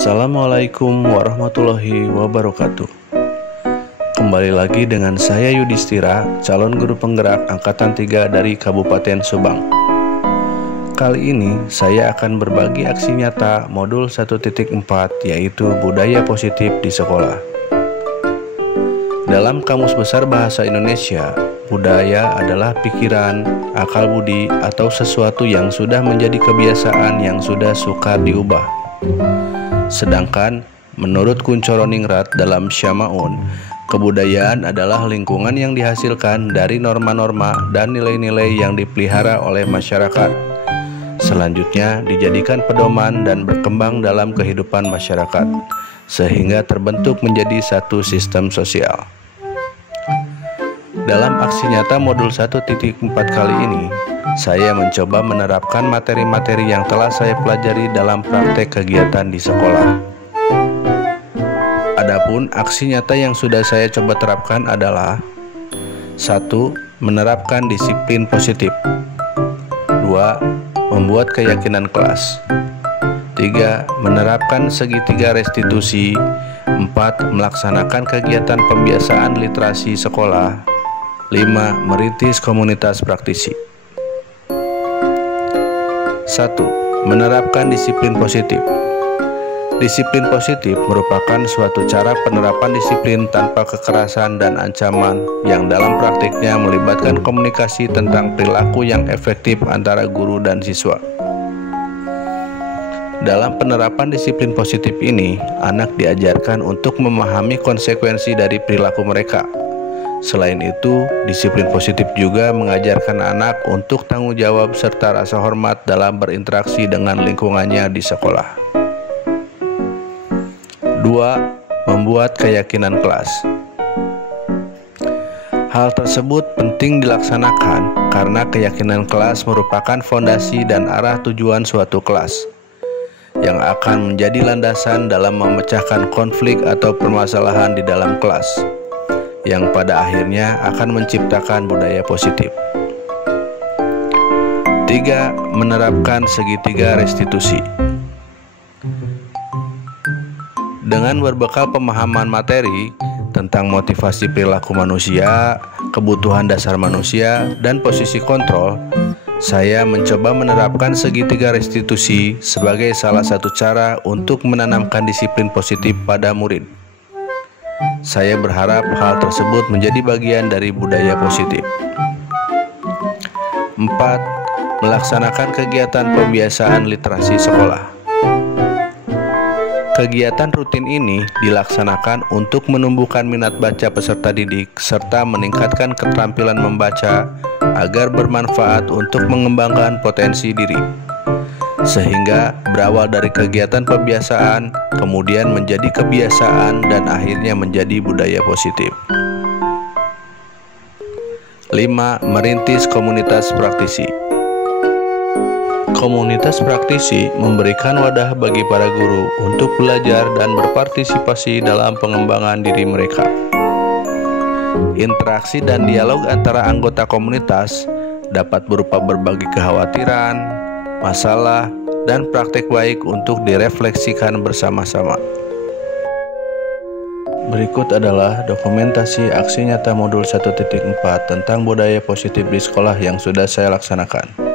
Assalamualaikum warahmatullahi wabarakatuh. Kembali lagi dengan saya Yudhistira, calon guru penggerak Angkatan 3 dari Kabupaten Subang. Kali ini saya akan berbagi aksi nyata modul 1.4, yaitu budaya positif di sekolah. Dalam Kamus Besar Bahasa Indonesia, budaya adalah pikiran, akal budi, atau sesuatu yang sudah menjadi kebiasaan yang sudah sukar diubah. Sedangkan menurut Kunchoro-Ningrat dalam Syama'un, kebudayaan adalah lingkungan yang dihasilkan dari norma-norma dan nilai-nilai yang dipelihara oleh masyarakat. Selanjutnya dijadikan pedoman dan berkembang dalam kehidupan masyarakat, sehingga terbentuk menjadi satu sistem sosial. Dalam aksi nyata modul 1.4 kali ini, saya mencoba menerapkan materi-materi yang telah saya pelajari dalam praktek kegiatan di sekolah. Adapun aksi nyata yang sudah saya coba terapkan adalah 1. Menerapkan disiplin positif. 2. Membuat keyakinan kelas. 3. Menerapkan segitiga restitusi. 4. Melaksanakan kegiatan pembiasaan literasi sekolah. 5. Merintis komunitas praktisi. 1. Menerapkan disiplin positif. Disiplin positif merupakan suatu cara penerapan disiplin tanpa kekerasan dan ancaman yang dalam praktiknya melibatkan komunikasi tentang perilaku yang efektif antara guru dan siswa. Dalam penerapan disiplin positif ini, anak diajarkan untuk memahami konsekuensi dari perilaku mereka. Selain itu, disiplin positif juga mengajarkan anak untuk tanggung jawab serta rasa hormat dalam berinteraksi dengan lingkungannya di sekolah. 2. Membuat keyakinan kelas. Hal tersebut penting dilaksanakan karena keyakinan kelas merupakan fondasi dan arah tujuan suatu kelas, yang akan menjadi landasan dalam memecahkan konflik atau permasalahan di dalam kelas, yang pada akhirnya akan menciptakan budaya positif. 3. Menerapkan segitiga restitusi. Dengan berbekal pemahaman materi tentang motivasi perilaku manusia, kebutuhan dasar manusia, dan posisi kontrol, saya mencoba menerapkan segitiga restitusi sebagai salah satu cara untuk menanamkan disiplin positif pada murid. Saya berharap hal tersebut menjadi bagian dari budaya positif. 4. Melaksanakan kegiatan pembiasaan literasi sekolah. Kegiatan rutin ini dilaksanakan untuk menumbuhkan minat baca peserta didik serta meningkatkan keterampilan membaca agar bermanfaat untuk mengembangkan potensi diri, sehingga berawal dari kegiatan pembiasaan, kemudian menjadi kebiasaan, dan akhirnya menjadi budaya positif. 5. Merintis komunitas praktisi. Komunitas praktisi memberikan wadah bagi para guru untuk belajar dan berpartisipasi dalam pengembangan diri mereka. Interaksi dan dialog antara anggota komunitas dapat berupa berbagi kekhawatiran, masalah, dan praktek baik untuk direfleksikan bersama-sama. Berikut adalah dokumentasi aksi nyata modul 1.4 tentang budaya positif di sekolah yang sudah saya laksanakan.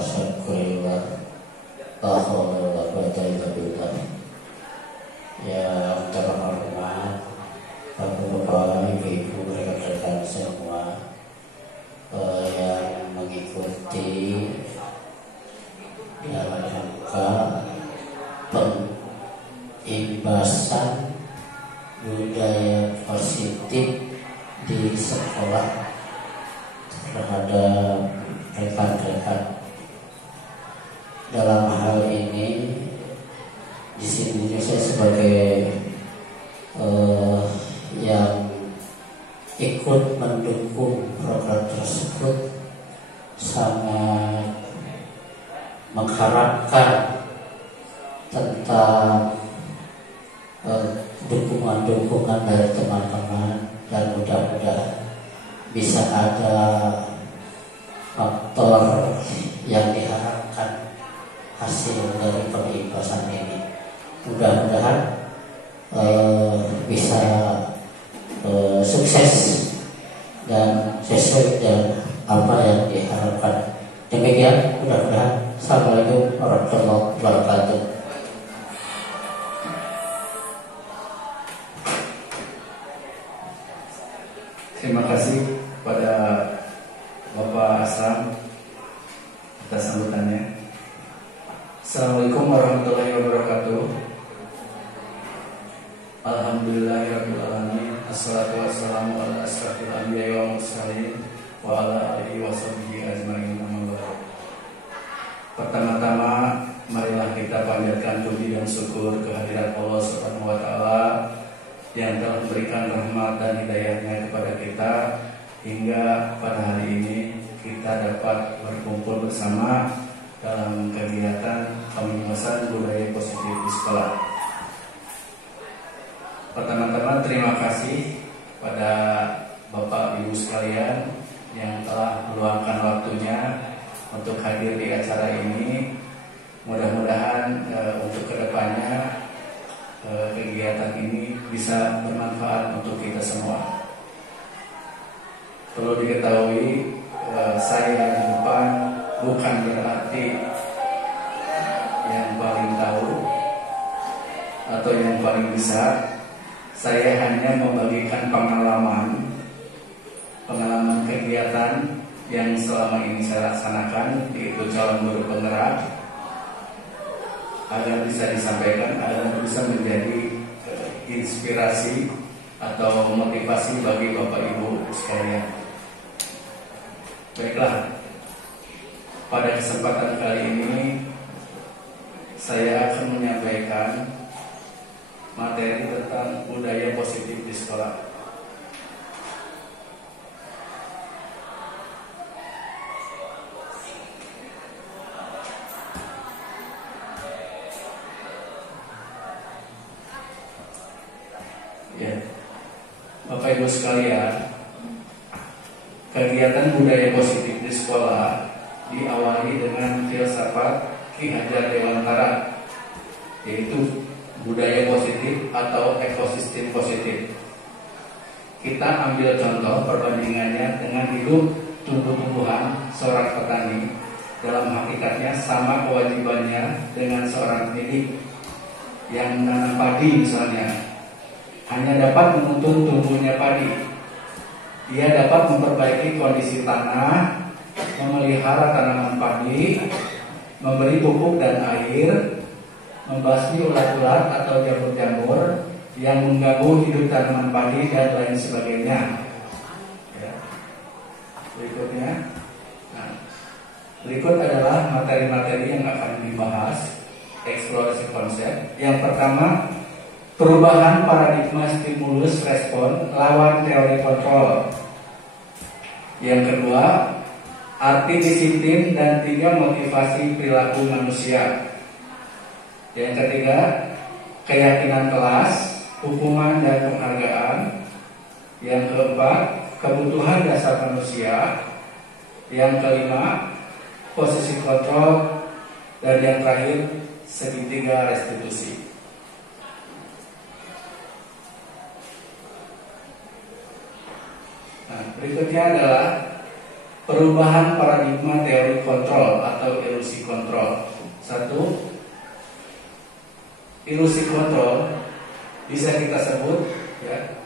syukurillah, la haula wala quwwata illa billah. Yang terhormat Bapak-bapak, ibu-ibu, rekan-rekan semua yang mengikuti dalam rangka pengimbasan budaya positif di sekolah terhadap rekan-rekan. Dalam hal ini di sini saya sebagai yang ikut mendukung program tersebut sangat mengharapkan tentang dukungan-dukungan dari teman-teman, dan mudah-mudahan bisa ada faktor yang diharapkan hasil dari pengimbasan ini. Mudah-mudahan bisa sukses dan sesuai dengan apa yang diharapkan. Demikian, mudah-mudahan. Assalamualaikum warahmatullahi wabarakatuh. Terima kasih kepada Bapak Aslam atas sambutannya. Assalamualaikum warahmatullahi wabarakatuh. Alhamdulillahirabbil alamin. Assalatu wassalamu ala asyrafil anbiya'i wal mursalin wa ala alihi washabbihi ajmain. Pertama-tama marilah kita panjatkan puji dan syukur kehadirat Allah Subhanahu wa taala yang telah memberikan rahmat dan hidayahnya kepada kita hingga pada hari ini kita dapat berkumpul bersama dalam kegiatan pengimbasan budaya positif di sekolah. Pertama-tama terima kasih pada Bapak Ibu sekalian yang telah meluangkan waktunya untuk hadir di acara ini. Mudah-mudahan untuk kedepannya kegiatan ini bisa bermanfaat untuk kita semua. Perlu diketahui, saya di depan bukan berarti yang paling tahu atau yang paling besar. Saya hanya membagikan pengalaman kegiatan yang selama ini saya laksanakan, yaitu calon guru penggerak, agar bisa disampaikan, agar bisa menjadi inspirasi atau motivasi bagi Bapak Ibu sekalian. Baiklah, pada kesempatan kali ini saya akan menyampaikan materi tentang budaya positif di sekolah. Ya, Bapak Ibu sekalian, kegiatan budaya positif di sekolah diawali dengan filsafat Ki Hajar Dewantara, yaitu budaya positif atau ekosistem positif. Kita ambil contoh perbandingannya dengan hidup tumbuh-tumbuhan seorang petani. Dalam hakikatnya sama kewajibannya dengan seorang pendidik yang menanam padi misalnya. Hanya dapat menuntun tumbuhnya padi. Dia dapat memperbaiki kondisi tanah, memelihara tanaman padi, memberi pupuk dan air, membasmi ulat-ulat atau jamur-jamur yang mengganggu hidup tanaman padi dan lain sebagainya. Ya. Berikut adalah materi-materi yang akan dibahas, eksplorasi konsep. Yang pertama, perubahan paradigma stimulus respon lawan teori kontrol. Yang kedua, arti disiplin dan 3 motivasi perilaku manusia. Yang ketiga, keyakinan kelas, hukuman dan penghargaan. Yang keempat, kebutuhan dasar manusia. Yang kelima, posisi kontrol. Dan yang terakhir, segitiga restitusi. Nah, berikutnya adalah perubahan paradigma teori kontrol atau Satu, ilusi kontrol bisa kita sebut ya,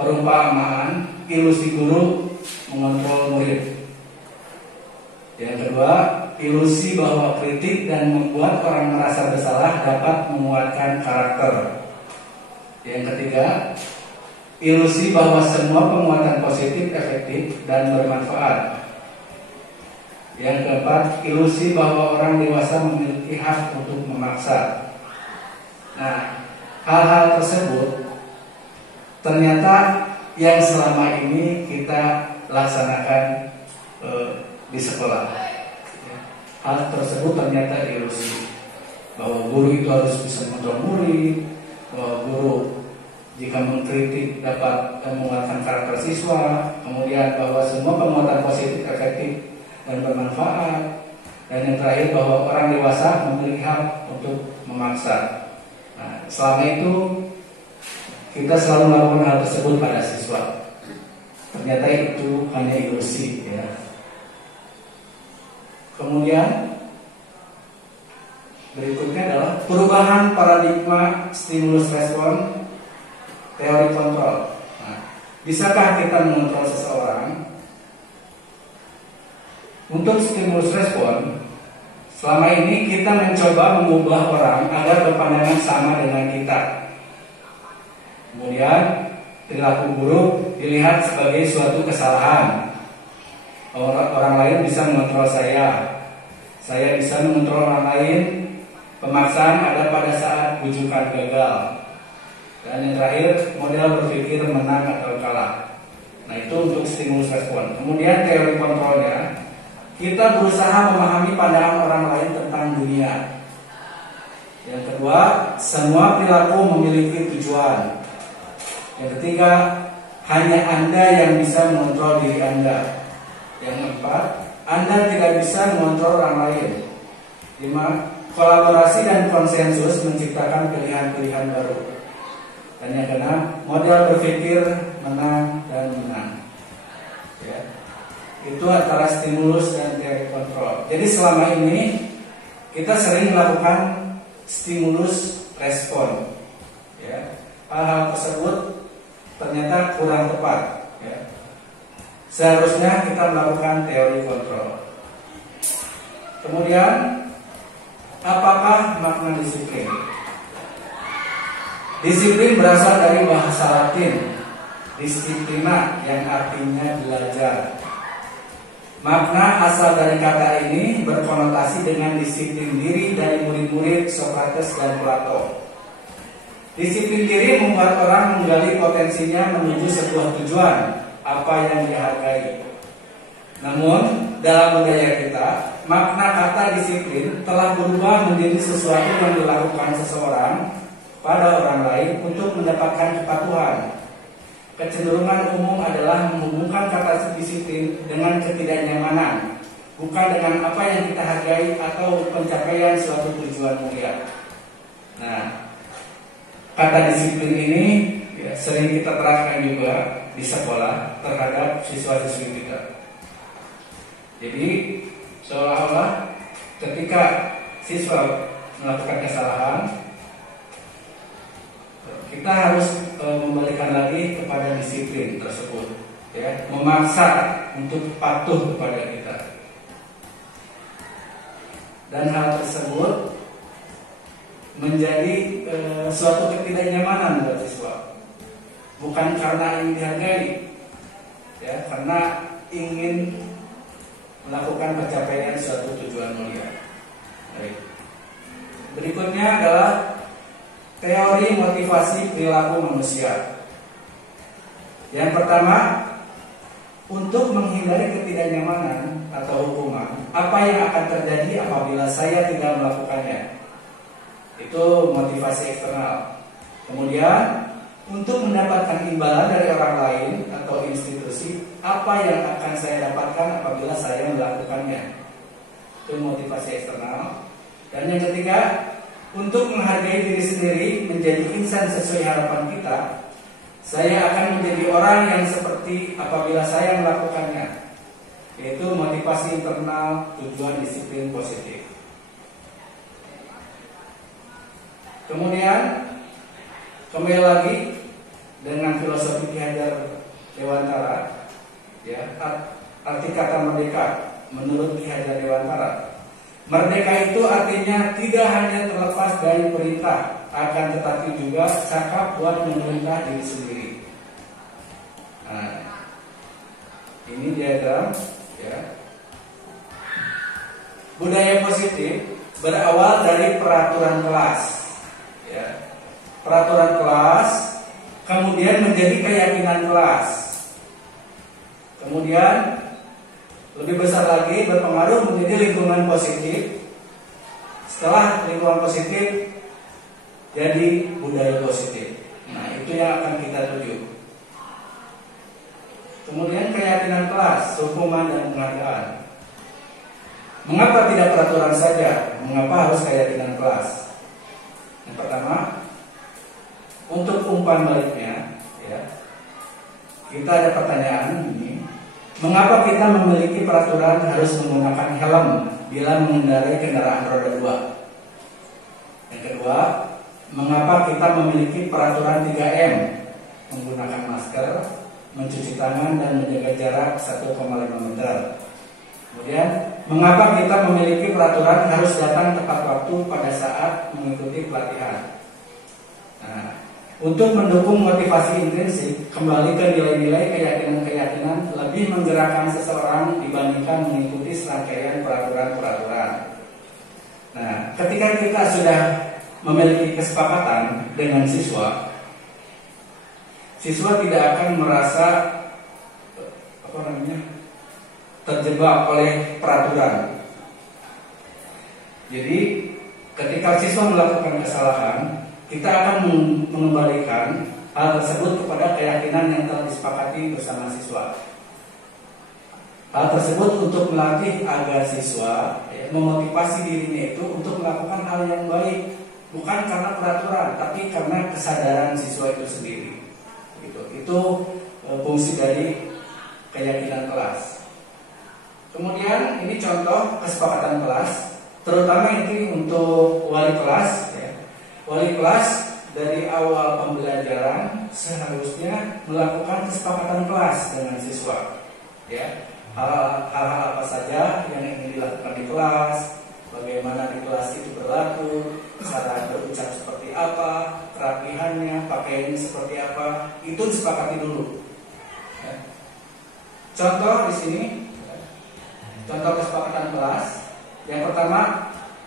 perumpamaan ilusi guru mengontrol murid. Yang kedua, ilusi bahwa kritik dan membuat orang merasa bersalah dapat menguatkan karakter. Yang ketiga, ilusi bahwa semua penguatan positif efektif dan bermanfaat. Yang keempat, ilusi bahwa orang dewasa memiliki hak untuk memaksa. Nah, hal-hal tersebut ternyata yang selama ini kita laksanakan di sekolah. Hal tersebut ternyata ilusi bahwa guru itu harus bisa mengontrol murid, bahwa guru jika mengkritik dapat menguatkan karakter siswa, kemudian bahwa semua penguatan positif efektif dan bermanfaat, dan yang terakhir bahwa orang dewasa memiliki hak untuk memaksa. Nah, selama itu kita selalu melakukan hal tersebut pada siswa. Ternyata itu hanya ilusi ya. Kemudian berikutnya adalah perubahan paradigma stimulus respon teori kontrol. Nah, bisakah kita mengontrol seseorang? Untuk stimulus respon, selama ini kita mencoba mengubah orang agar berpandangan sama dengan kita. Kemudian perilaku buruk dilihat sebagai suatu kesalahan. Orang lain bisa mengontrol saya bisa mengontrol orang lain. Pemaksaan ada pada saat bujukan gagal. Dan yang terakhir, model berpikir menang atau kalah. Nah, itu untuk stimulus respon. Kemudian teori kontrolnya, kita berusaha memahami pandangan orang lain tentang dunia. Yang kedua, semua perilaku memiliki tujuan. Yang ketiga, hanya Anda yang bisa mengontrol diri Anda. Yang keempat, Anda tidak bisa mengontrol orang lain. 5. Kolaborasi dan konsensus menciptakan pilihan-pilihan baru. Dan yang keenam, model berpikir menang dan menang. Ya. Itu antara stimulus dan teori kontrol. Jadi selama ini kita sering melakukan stimulus respon. Ya. Hal-hal tersebut ternyata kurang tepat. Ya. Seharusnya kita melakukan teori kontrol. Kemudian, apakah makna disiplin? Disiplin berasal dari bahasa Latin disciplina yang artinya belajar. Makna asal dari kata ini berkonotasi dengan disiplin diri dari murid-murid Socrates dan Plato. Disiplin diri membuat orang menggali potensinya menuju sebuah tujuan, apa yang dihargai. Namun, dalam budaya kita, makna kata disiplin telah berubah menjadi sesuatu yang dilakukan seseorang pada orang lain untuk mendapatkan kepatuhan. Kecenderungan umum adalah menghubungkan kata disiplin dengan ketidaknyamanan, bukan dengan apa yang kita hargai atau pencapaian suatu tujuan mulia. Nah, kata disiplin ini ya, sering kita terapkan juga di sekolah terhadap siswa-siswi kita. Jadi seolah-olah ketika siswa melakukan kesalahan, kita harus membalikan lagi kepada disiplin tersebut, ya, memaksa untuk patuh kepada kita. Dan hal tersebut menjadi suatu ketidaknyamanan buat siswa, bukan karena ingin dihargai, ya, karena ingin melakukan pencapaian suatu tujuan mulia. Baik. Berikutnya adalah teori motivasi perilaku manusia. Yang pertama, untuk menghindari ketidaknyamanan atau hukuman, apa yang akan terjadi apabila saya tidak melakukannya? Itu motivasi eksternal. Kemudian, untuk mendapatkan imbalan dari orang lain atau institusi, apa yang akan saya dapatkan apabila saya melakukannya? Itu motivasi eksternal. Dan yang ketiga, untuk menghargai diri sendiri, menjadi insan sesuai harapan kita, saya akan menjadi orang yang seperti apabila saya melakukannya. Yaitu motivasi internal, tujuan disiplin positif. Kemudian kembali lagi dengan filosofi Ki Hajar Dewantara, ya, arti kata merdeka menurut Ki Hajar Dewantara. Merdeka itu artinya tidak hanya terlepas dari perintah, akan tetapi juga cakap buat memerintah diri sendiri. Nah, ini diagram, ya. Budaya positif berawal dari peraturan kelas, ya. Peraturan kelas kemudian menjadi keyakinan kelas, kemudian lebih besar lagi berpengaruh menjadi lingkungan positif. Setelah lingkungan positif jadi budaya positif. Nah, itu yang akan kita tuju. Kemudian keyakinan kelas, hukuman dan penghargaan. Mengapa tidak peraturan saja? Mengapa harus keyakinan kelas? Yang pertama, untuk umpan baliknya, ya, kita ada pertanyaan ini. Mengapa kita memiliki peraturan harus menggunakan helm bila mengendarai kendaraan roda 2? Yang kedua, mengapa kita memiliki peraturan 3M? Menggunakan masker, mencuci tangan, dan menjaga jarak 1,5 meter. Kemudian, mengapa kita memiliki peraturan harus datang tepat waktu pada saat mengikuti pelatihan? Nah, untuk mendukung motivasi intrinsik, kembali ke nilai-nilai keyakinan-keyakinan lebih menggerakkan seseorang dibandingkan mengikuti serangkaian peraturan-peraturan. Nah, ketika kita sudah memiliki kesepakatan dengan siswa tidak akan merasa terjebak oleh peraturan. Jadi, ketika siswa melakukan kesalahan, kita akan mengembalikan hal tersebut kepada keyakinan yang telah disepakati bersama siswa. Hal tersebut untuk melatih agar siswa, ya, memotivasi dirinya itu untuk melakukan hal yang baik, bukan karena peraturan, tapi karena kesadaran siswa itu sendiri. Itu fungsi dari keyakinan kelas. Kemudian ini contoh kesepakatan kelas, terutama ini untuk wali kelas, ya. Wali kelas dari awal pembelajaran seharusnya melakukan kesepakatan kelas dengan siswa, ya. Hal-hal apa saja yang ingin dilakukan di kelas, bagaimana di kelas itu berlaku, cara berucap seperti apa, kerapihannya, pakaiannya seperti apa, itu disepakati dulu, ya. Contoh di sini, contoh kesepakatan kelas. Yang pertama,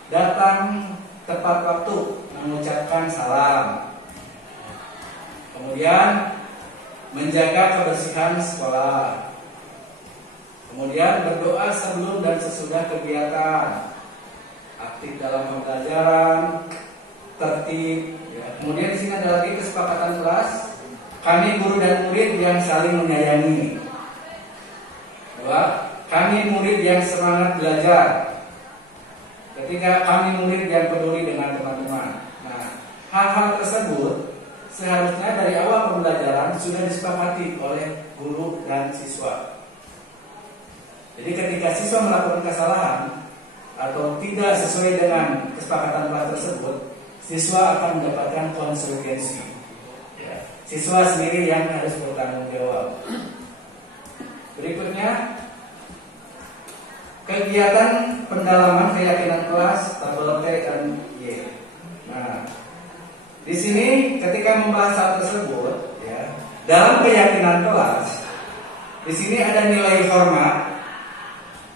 datang tepat waktu, mengucapkan salam. Kemudian menjaga kebersihan sekolah. Kemudian berdoa sebelum dan sesudah kegiatan. Aktif dalam pembelajaran, tertib, ya. Kemudian di sini ada lagi kesepakatan kelas. Kami guru dan murid yang saling menyayangi. Dua, kami murid yang semangat belajar. Ketiga, kami murid yang peduli dengan teman-teman. Nah, hal-hal tersebut seharusnya dari awal pembelajaran sudah disepakati oleh guru dan siswa. Jadi ketika siswa melakukan kesalahan atau tidak sesuai dengan kesepakatan kelas tersebut, siswa akan mendapatkan konsekuensi, ya. Siswa sendiri yang harus bertanggung jawab. Berikutnya, kegiatan pendalaman keyakinan kelas tabel T dan Y. Nah, di sini ketika membahas hal tersebut, ya, dalam keyakinan kelas, di sini ada nilai hormat.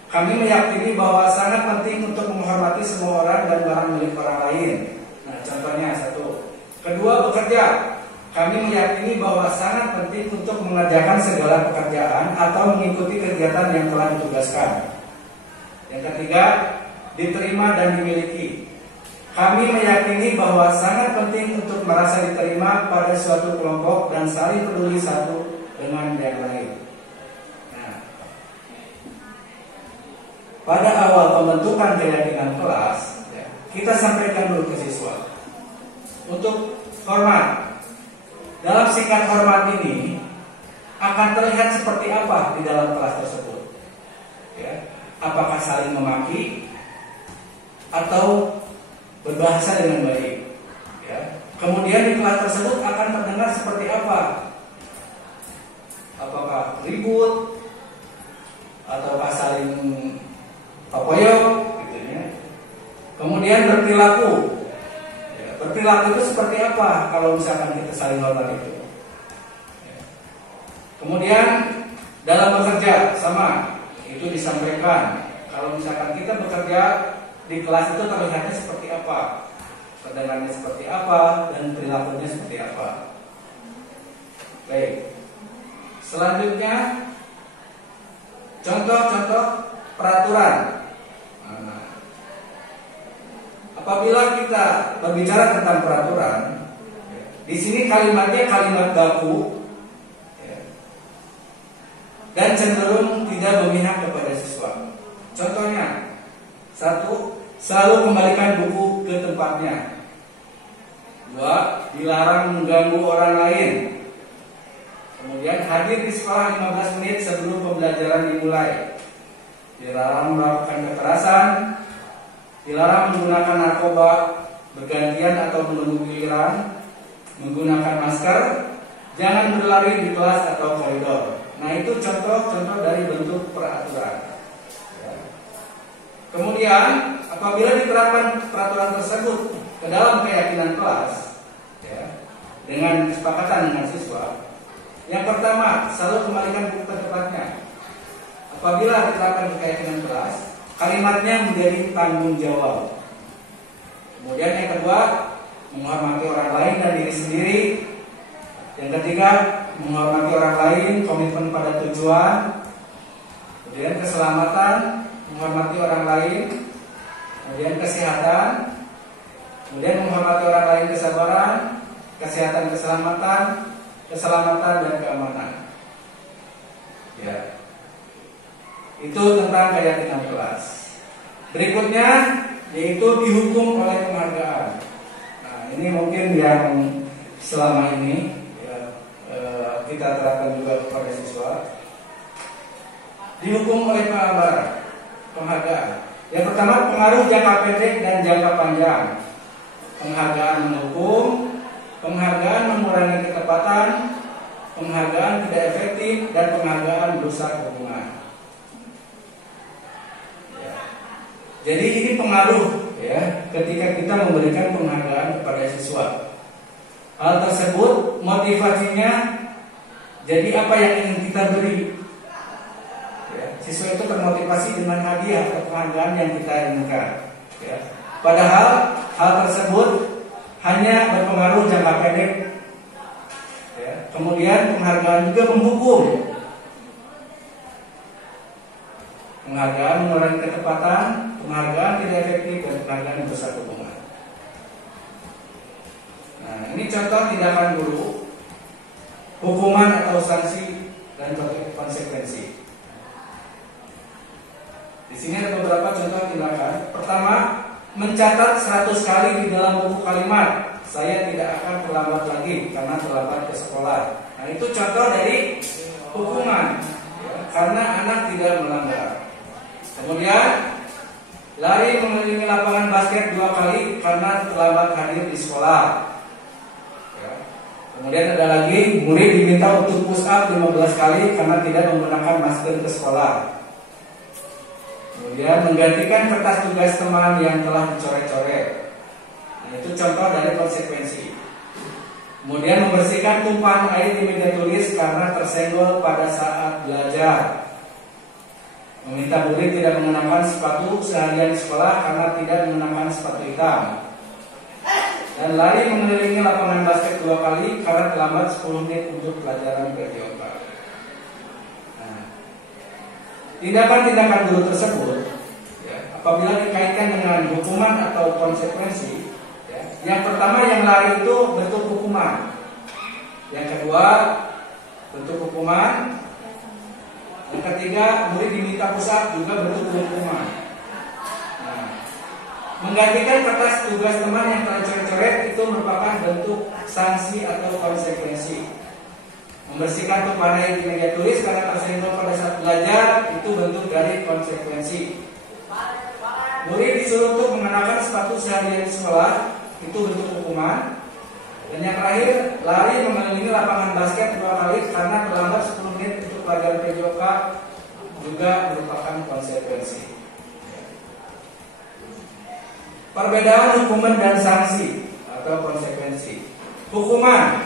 Kami meyakini bahwa sangat penting untuk menghormati semua orang dan barang milik orang lain. Nah, contohnya satu. Kedua, bekerja. Kami meyakini bahwa sangat penting untuk mengerjakan segala pekerjaan atau mengikuti kegiatan yang telah ditugaskan. Yang ketiga, diterima dan dimiliki. Kami meyakini bahwa sangat penting untuk merasa diterima pada suatu kelompok dan saling peduli satu dengan yang lain. Nah, pada awal pembentukan keyakinan kelas, ya, kita sampaikan dulu ke siswa untuk hormat. Dalam singkat hormat ini akan terlihat seperti apa di dalam kelas tersebut, ya. Apakah saling memaki atau berbahasa dengan baik, ya. Kemudian di kelas tersebut akan terdengar seperti apa? Apakah ribut ataukah saling papoyok gitu ya. Kemudian berperilaku. Ya, berperilaku itu seperti apa kalau misalkan kita saling hormat itu? Ya. Kemudian dalam bekerja sama itu disampaikan. Kalau misalkan kita bekerja di kelas itu terlihatnya seperti apa, terdengarnya seperti apa, dan perilakunya seperti apa. Baik. Selanjutnya contoh-contoh peraturan. Apabila kita berbicara tentang peraturan, di sini kalimatnya kalimat baku dan cenderung tidak memihak kepada siswa. Contohnya, 1. Selalu kembalikan buku ke tempatnya. 2. Dilarang mengganggu orang lain. Kemudian hadir di sekolah 15 menit sebelum pembelajaran dimulai. Dilarang melakukan kekerasan. Dilarang menggunakan narkoba bergantian atau menunggu giliran. Menggunakan masker. Jangan berlari di kelas atau koridor. Nah, itu contoh-contoh dari bentuk peraturan. Kemudian apabila diterapkan peraturan tersebut ke dalam keyakinan kelas, ya, dengan kesepakatan dengan siswa, yang pertama selalu kembalikan buku ke tempatnya. Apabila diterapkan ke keyakinan kelas, kalimatnya menjadi tanggung jawab. Kemudian yang kedua, menghormati orang lain dan diri sendiri. Yang ketiga, menghormati orang lain, komitmen pada tujuan. Kemudian keselamatan, menghormati orang lain. Kemudian kesehatan. Kemudian menghormati orang lain, kesabaran, kesehatan, keselamatan dan keamanan. Ya. Itu tentang keyakinan kelas. Berikutnya yaitu dihukum oleh penghargaan. Nah, ini mungkin yang selama ini kita terapkan juga kepada siswa. Dihukum oleh penghargaan. Yang pertama, pengaruh jangka pendek dan jangka panjang. Penghargaan menghukum, penghargaan mengurangi ketepatan, penghargaan tidak efektif, dan penghargaan merusak hubungan. Ya. Jadi ini pengaruh ya ketika kita memberikan penghargaan kepada siswa. Hal tersebut motivasinya jadi apa yang ingin kita beri. Ya, siswa itu termotivasi dengan hadiah atau penghargaan yang kita inginkan. Ya. Padahal hal tersebut hanya berpengaruh jangka pendek. Ya. Kemudian penghargaan juga menghukum. Penghargaan mengurangi ketepatan, penghargaan tidak efektif, dan penghargaan merusak hubungan. Nah, ini contoh tindakan guru, hukuman atau sanksi dan konsekuensi. Di sini ada beberapa contoh tindakan. Pertama, mencatat 100 kali di dalam buku kalimat, saya tidak akan terlambat lagi karena terlambat ke sekolah. Nah, itu contoh dari hukuman ya, karena anak tidak melanggar. Kemudian lari mengelilingi lapangan basket 2 kali karena terlambat hadir di sekolah. Ya. Kemudian ada lagi, murid diminta untuk push up 15 kali karena tidak menggunakan masker ke sekolah. Kemudian menggantikan kertas tugas teman yang telah dicoret-coret. Nah, itu contoh dari konsekuensi. Kemudian membersihkan tumpahan air di meja tulis karena tersenggol pada saat belajar. Meminta murid tidak mengenakan sepatu seharian di sekolah karena tidak mengenakan sepatu hitam. Dan lari mengelilingi lapangan basket 2 kali karena terlambat 10 menit untuk pelajaran PJOK. Nah, tindakan-tindakan guru tersebut ya, apabila dikaitkan dengan hukuman atau konsekuensi ya, yang pertama yang lari itu bentuk hukuman. Yang kedua bentuk hukuman. Yang ketiga, murid diminta push up juga bentuk hukuman. Nah, menggantikan kertas tugas teman yang telah coret-coret itu merupakan bentuk sanksi atau konsekuensi. Membersihkan tumpahan air di meja tulis karena tersenggol pada saat belajar itu bentuk dari konsekuensi. Murid disuruh untuk mengenakan sepatu seharian di sekolah itu bentuk hukuman. Dan yang terakhir, lari mengelilingi lapangan basket 2 kali karena terlambat 10 menit untuk pelajaran PJOK juga merupakan konsekuensi. Perbedaan hukuman dan sanksi atau konsekuensi. Hukuman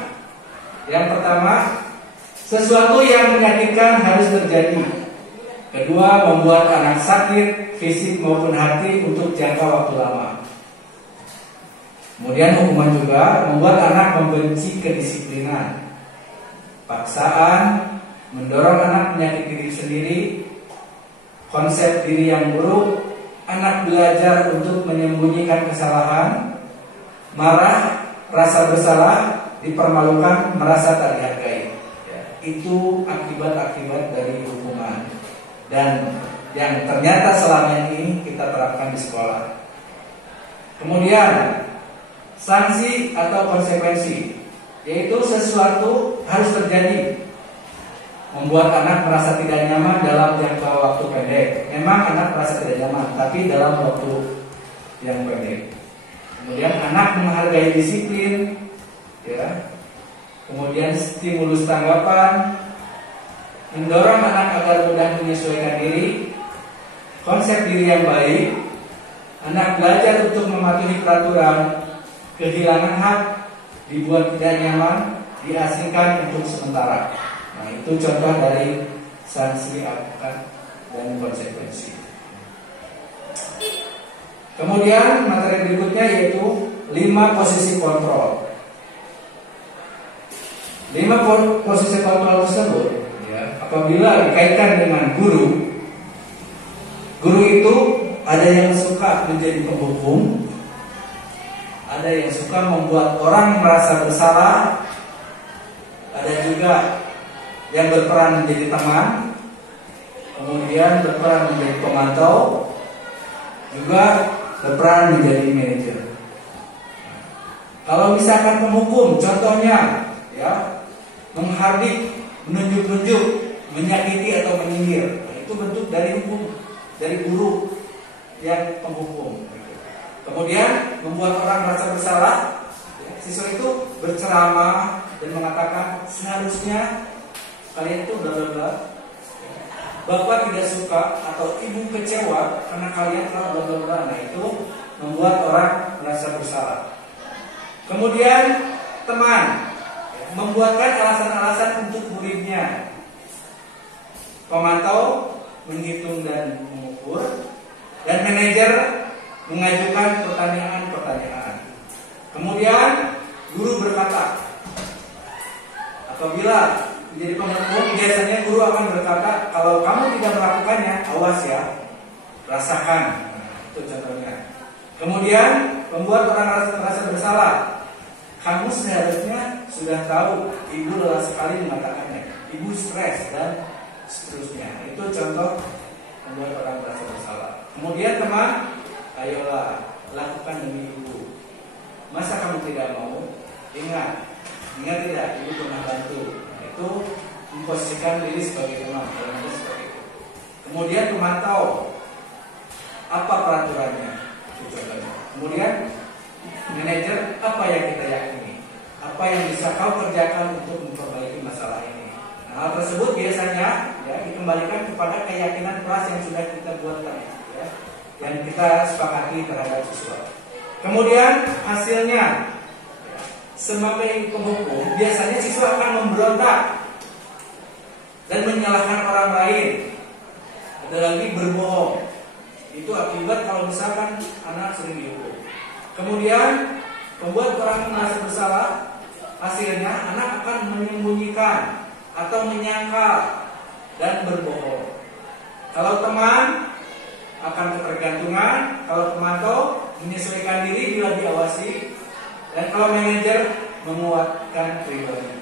yang pertama, sesuatu yang menyakitkan harus terjadi. Kedua, membuat anak sakit fisik maupun hati untuk jangka waktu lama. Kemudian hukuman juga membuat anak membenci kedisiplinan, paksaan, mendorong anak menyakiti diri sendiri, konsep diri yang buruk, anak belajar untuk menyembunyikan kesalahan, marah, rasa bersalah, dipermalukan, merasa tak dihargai. Itu akibat-akibat dari hukuman dan yang ternyata selama ini kita terapkan di sekolah. Kemudian sanksi atau konsekuensi, yaitu sesuatu harus terjadi, membuat anak merasa tidak nyaman dalam jangka waktu pendek. Memang anak merasa tidak nyaman, tapi dalam waktu yang pendek. Kemudian anak menghargai disiplin, ya. Kemudian stimulus tanggapan, mendorong anak agar mudah menyesuaikan diri, konsep diri yang baik, anak belajar untuk mematuhi peraturan, kehilangan hak, dibuat tidak nyaman, diasingkan untuk sementara. Nah, itu contoh dari sanksi dan konsekuensi. Kemudian materi berikutnya yaitu 5 posisi kontrol. 5 posisi kontrol tersebut, ya, apabila dikaitkan dengan guru itu ada yang suka menjadi penghukum, ada yang suka membuat orang merasa bersalah, ada juga yang berperan menjadi teman, kemudian berperan menjadi pemantau, juga berperan menjadi manajer. Kalau misalkan penghukum, contohnya, ya, menghardik, menunjuk-nunjuk, menyakiti atau menyindir, nah, itu bentuk dari hukum, dari guru yang penghukum. Kemudian membuat orang merasa bersalah, siswa itu berceramah dan mengatakan seharusnya kalian itu bla bla bla. Bapak tidak suka atau ibu kecewa karena kalian telah bla bla bla. Nah, itu membuat orang merasa bersalah. Kemudian teman membuatkan alasan-alasan untuk muridnya. Pemantau menghitung dan mengukur, dan manajer mengajukan pertanyaan-pertanyaan. Kemudian guru berkata, apabila menjadi penghukum, biasanya guru akan berkata, kalau kamu tidak melakukannya, awas ya, rasakan. Nah, itu contohnya. Kemudian membuat orang merasa bersalah. Kamu seharusnya sudah tahu, ibu lelah sekali mengatakannya, ibu stres dan seterusnya. Itu contoh membuat orang merasa bersalah. Kemudian teman, ayolah lakukan demi ibu. Masa kamu tidak mau? Ingat tidak, ibu pernah bantu. Nah, itu memposisikan diri sebagai teman, seperti itu. Kemudian pemantau, apa peraturannya? Itu contohnya. Kemudian manajer, apa yang kita yakini? Apa yang bisa kau kerjakan untuk memperbaiki masalah ini? Nah, hal tersebut biasanya, ya, dikembalikan kepada keyakinan kelas yang sudah kita buatkan, ya, yang kita sepakati terhadap siswa. Kemudian hasilnya, sebagai penghukum, biasanya siswa akan memberontak dan menyalahkan orang lain. Ada lagi berbohong. Itu akibat kalau misalkan anak sering dihukum. Kemudian membuat orang merasa bersalah, hasilnya anak akan menyembunyikan atau menyangkal dan berbohong. Kalau teman akan ketergantungan, kalau pemantau menyesuaikan diri bila diawasi, dan kalau manajer menguatkan pribadi.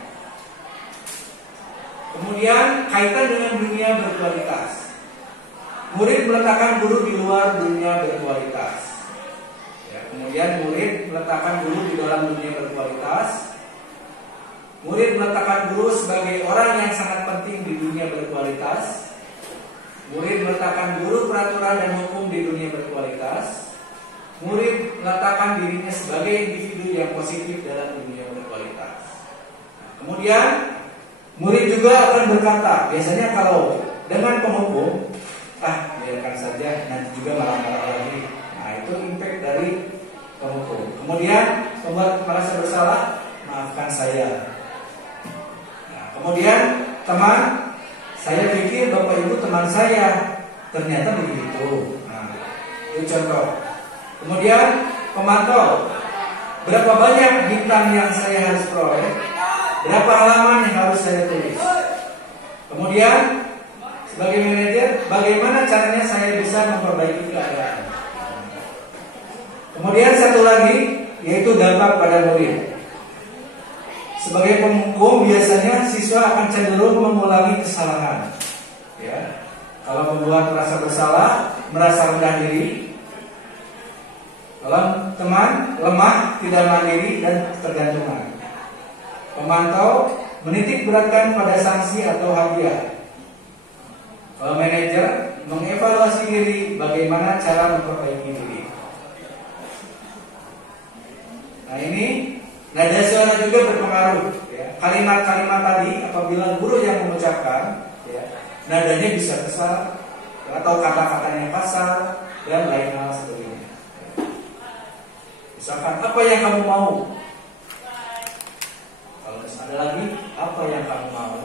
Kemudian kaitan dengan dunia berkualitas. Murid meletakkan guru di luar dunia berkualitas. Ya, kemudian murid meletakkan guru di dalam dunia berkualitas. Murid meletakkan guru sebagai orang yang sangat penting di dunia berkualitas. Murid meletakkan guru peraturan dan hukum di dunia berkualitas. Murid meletakkan dirinya sebagai individu yang positif dalam dunia berkualitas. Kemudian murid juga akan berkata, biasanya kalau dengan penghukum, biarkan saja, nanti juga marah-marah lagi. Nah, itu impact dari penghukum. Kemudian pembuat merasa bersalah, maafkan saya. Nah, kemudian teman, saya pikir Bapak Ibu teman saya, ternyata begitu. Nah, itu contoh. Kemudian pemantau, berapa banyak bintang yang saya harus peroleh, berapa halaman yang harus saya tulis. Kemudian sebagai manajer, bagaimana caranya saya bisa memperbaiki keadaan. Kemudian satu lagi, yaitu dampak pada murid. Sebagai penghukum, biasanya siswa akan cenderung mengulangi kesalahan. Ya, kalau membuat merasa bersalah, merasa rendah diri. Kalau teman, lemah, tidak mandiri, dan tergantungan. Pemantau menitik beratkan pada sanksi atau hadiah. Kalau manajer, mengevaluasi diri, bagaimana cara memperbaiki diri. Nah, ini nada suara juga berpengaruh. Ya. Kalimat-kalimat tadi, apabila guru yang mengucapkan, ya, nadanya bisa besar, atau kata-katanya kasar, dan lain hal sebagainya. Misalkan, apa yang kamu mau? Kalau ada lagi, apa yang kamu mau?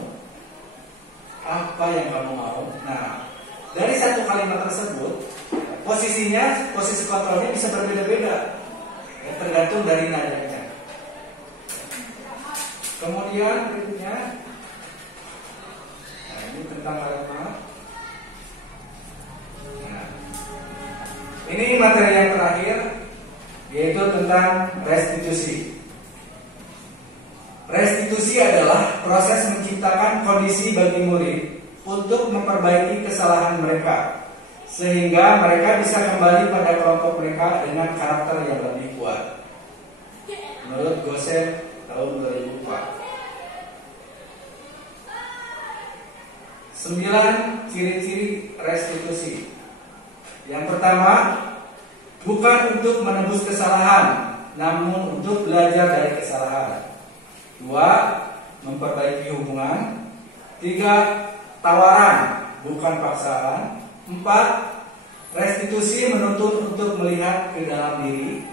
Apa yang kamu mau? Nah, dari satu kalimat tersebut, posisi kontrolnya bisa berbeda-beda, ya, tergantung dari nadanya. Kemudian berikutnya, nah, ini tentang kalimat. Nah, ini materi yang terakhir, yaitu tentang restitusi. Restitusi adalah proses menciptakan kondisi bagi murid untuk memperbaiki kesalahan mereka, sehingga mereka bisa kembali pada kelompok mereka dengan karakter yang lebih kuat. Menurut Gosset tahun 2004. 9 ciri-ciri restitusi. Yang pertama, bukan untuk menebus kesalahan, namun untuk belajar dari kesalahan. 2. Memperbaiki hubungan. 3. Tawaran, bukan paksaan. 4. Restitusi menuntut untuk melihat ke dalam diri.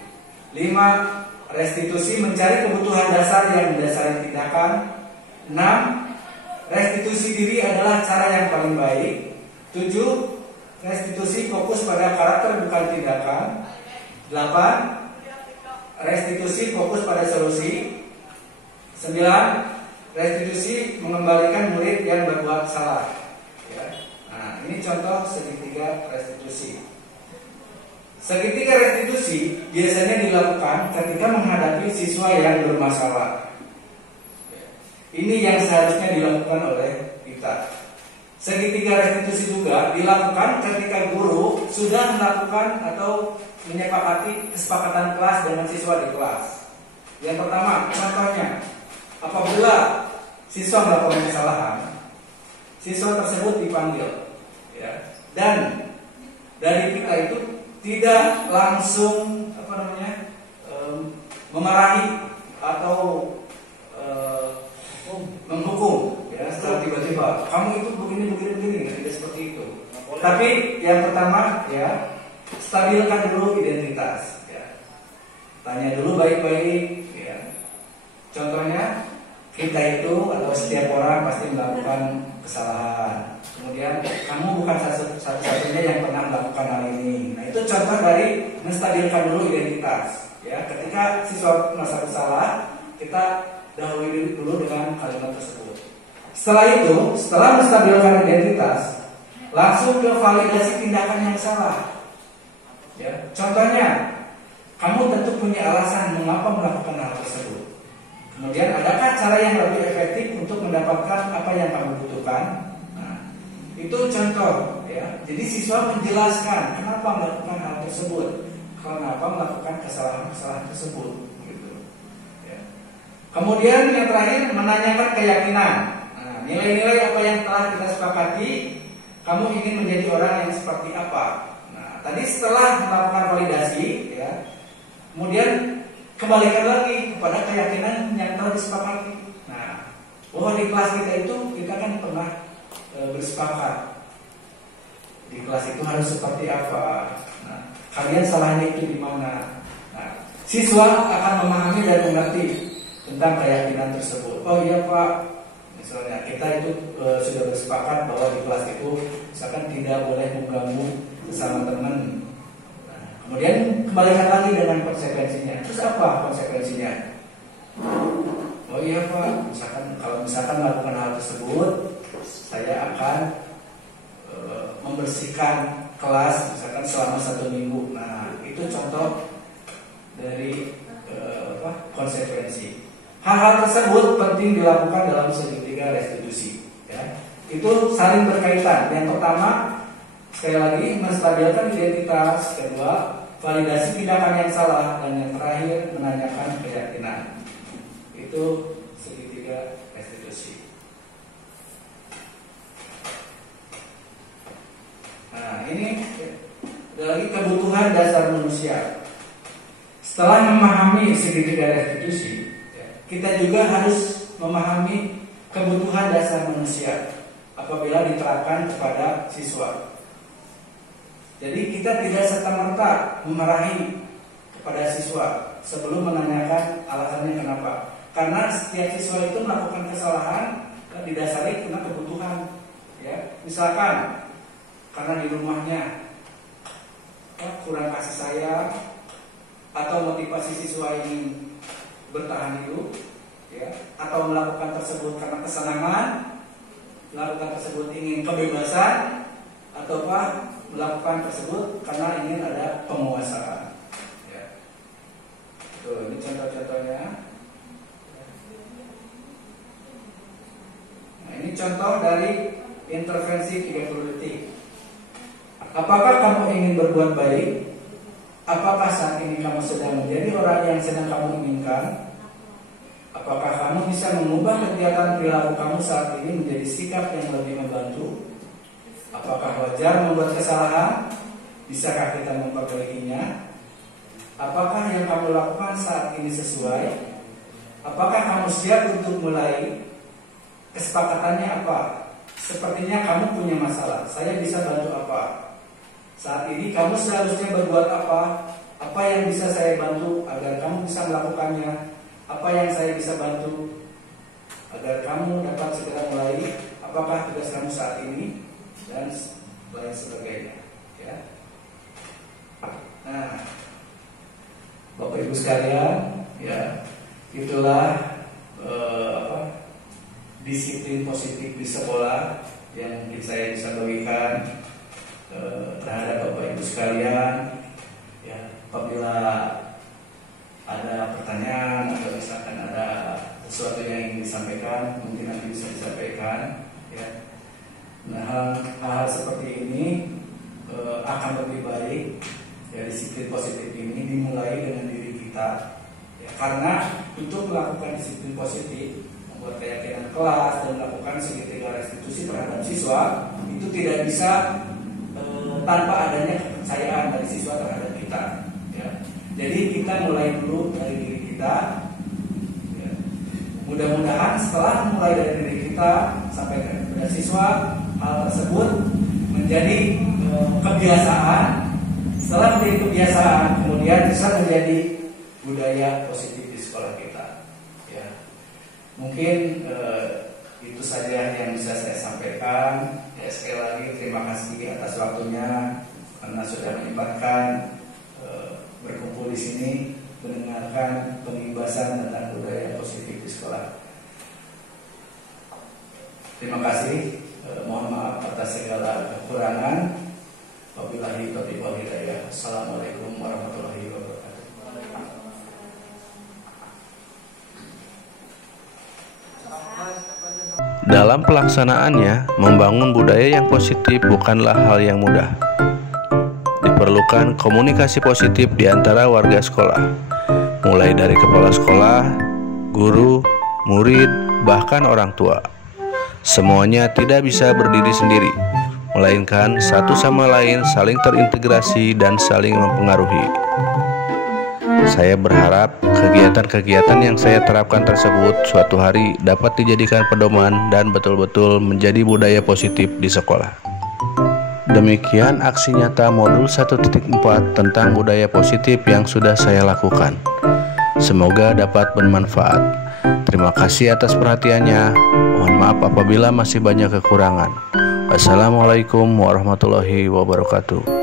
5. Restitusi mencari kebutuhan dasar yang mendasari tindakan. 6. Restitusi diri adalah cara yang paling baik. 7. Restitusi fokus pada karakter bukan tindakan. 8. Restitusi fokus pada solusi. 9. Restitusi mengembalikan murid yang berbuat salah. Ya. Nah, ini contoh segitiga restitusi. Segitiga restitusi biasanya dilakukan ketika menghadapi siswa yang bermasalah. Ini yang seharusnya dilakukan oleh kita. Segitiga restitusi juga dilakukan ketika guru sudah melakukan atau menyepakati kesepakatan kelas dengan siswa di kelas. Yang pertama, contohnya, apabila siswa melakukan kesalahan, siswa tersebut dipanggil, ya, dan dari kita itu tidak langsung memarahi atau menghukum, ya, secara tiba-tiba. Kamu itu begini, tidak seperti itu. Tapi yang pertama, ya, stabilkan dulu identitas. Ya. Tanya dulu baik-baik. Ya. Contohnya, kita itu atau setiap orang pasti melakukan kesalahan. Kemudian kamu bukan satu-satunya yang pernah melakukan hal ini. Nah, itu contoh dari menstabilkan dulu identitas. Ya, ketika siswa merasa bersalah, kita dahului dulu dengan kalimat tersebut. Setelah itu, setelah menstabilkan identitas, langsung ke validasi tindakan yang salah. Ya, contohnya, kamu tentu punya alasan mengapa melakukan hal tersebut. Kemudian, adakah cara yang lebih efektif untuk mendapatkan apa yang kamu butuhkan? Nah, itu contoh, ya. Jadi siswa menjelaskan kenapa melakukan hal tersebut, kenapa melakukan kesalahan-kesalahan tersebut. Gitu. Ya. Kemudian yang terakhir, menanyakan keyakinan. Nah, nilai-nilai apa yang telah kita sepakati, kamu ingin menjadi orang yang seperti apa? Nah, tadi setelah melakukan validasi, ya, kemudian kembalikan lagi kepada keyakinan yang telah disepakati. Nah, bahwa di kelas kita kan pernah bersepakat di kelas itu harus seperti apa. Nah, kalian salahnya itu di mana? Nah, siswa akan memahami dan mengerti tentang keyakinan tersebut. Oh iya Pak, misalnya kita itu sudah bersepakat bahwa di kelas itu misalkan tidak boleh mengganggu sesama teman. Nah, kemudian kembalikan lagi dengan konsekuensinya. Terus apa konsekuensinya? Oh iya Pak, kalau misalkan melakukan hal tersebut, saya akan membersihkan kelas misalkan selama 1 minggu. Nah, itu contoh dari konsekuensi. Hal-hal tersebut penting dilakukan dalam segitiga restitusi. Ya. Itu saling berkaitan. Yang pertama, sekali lagi menstabilkan identitas. Kedua, validasi tindakan yang salah. Dan yang terakhir, menanyakan keyakinan. Itu segitiga restitusi. Nah, ini dari kebutuhan dasar manusia. Setelah memahami segitiga restitusi, kita juga harus memahami kebutuhan dasar manusia apabila diterapkan kepada siswa. Jadi kita tidak serta-merta memarahi kepada siswa sebelum menanyakan alasannya kenapa. Karena setiap siswa itu melakukan kesalahan didasari karena kebutuhan. Ya, misalkan karena di rumahnya kurang kasih sayang atau motivasi siswa ini bertahan hidup, ya, atau melakukan tersebut karena kesenangan, melakukan tersebut ingin kebebasan, atau melakukan tersebut karena ingin ada penguasaan. Ya. Tuh, ini contoh-contohnya. Nah, ini contoh dari intervensi 30 detik. Apakah kamu ingin berbuat baik? Apakah saat ini kamu sedang menjadi orang yang sedang kamu inginkan? Apakah kamu bisa mengubah kegiatan perilaku kamu saat ini menjadi sikap yang lebih membantu? Apakah wajar membuat kesalahan? Bisakah kita memperbaikinya? Apakah yang kamu lakukan saat ini sesuai? Apakah kamu siap untuk mulai? Kesepakatannya apa? Sepertinya kamu punya masalah. Saya bisa bantu apa? Saat ini kamu seharusnya berbuat apa? Apa yang bisa saya bantu agar kamu bisa melakukannya? Apa yang saya bisa bantu agar kamu dapat segera mulai? Apakah tugas kamu saat ini? Dan lain sebagainya. Ya. Nah, Bapak Ibu sekalian, ya, itulah disiplin positif di sekolah yang mungkin saya bisa bagikan terhadap Bapak Ibu sekalian. Ya, apabila ada pertanyaan atau misalkan ada sesuatu yang ingin disampaikan, mungkin nanti bisa disampaikan. Ya. Nah, hal seperti ini akan lebih baik. Ya, disiplin positif ini dimulai dengan diri kita. Ya, karena untuk melakukan disiplin positif, membuat keyakinan kelas dan melakukan segitiga restitusi terhadap siswa itu tidak bisa tanpa adanya kepercayaan dari siswa terhadap kita. Ya. Jadi kita mulai dulu dari diri kita. Ya. Mudah-mudahan setelah mulai dari diri kita sampai kepada siswa, hal tersebut menjadi kebiasaan. Setelah menjadi kebiasaan, kemudian bisa menjadi budaya positif di sekolah kita. Ya. Mungkin itu saja yang bisa saya sampaikan. Ya, sekali lagi terima kasih atas waktunya karena sudah menyempatkan berkumpul di sini mendengarkan pengimbasan tentang budaya positif di sekolah. Terima kasih. Mohon maaf atas segala kekurangan. Wabillahi taufiq wal hidayah. Assalamualaikum warahmatullahi wabarakatuh. Dalam pelaksanaannya, membangun budaya yang positif bukanlah hal yang mudah. Diperlukan komunikasi positif di antara warga sekolah, mulai dari kepala sekolah, guru, murid, bahkan orang tua. Semuanya tidak bisa berdiri sendiri, melainkan satu sama lain saling terintegrasi dan saling mempengaruhi. Saya berharap kegiatan-kegiatan yang saya terapkan tersebut suatu hari dapat dijadikan pedoman dan betul-betul menjadi budaya positif di sekolah. Demikian aksi nyata modul 1.4 tentang budaya positif yang sudah saya lakukan. Semoga dapat bermanfaat. Terima kasih atas perhatiannya. Mohon maaf apabila masih banyak kekurangan. Wassalamualaikum warahmatullahi wabarakatuh.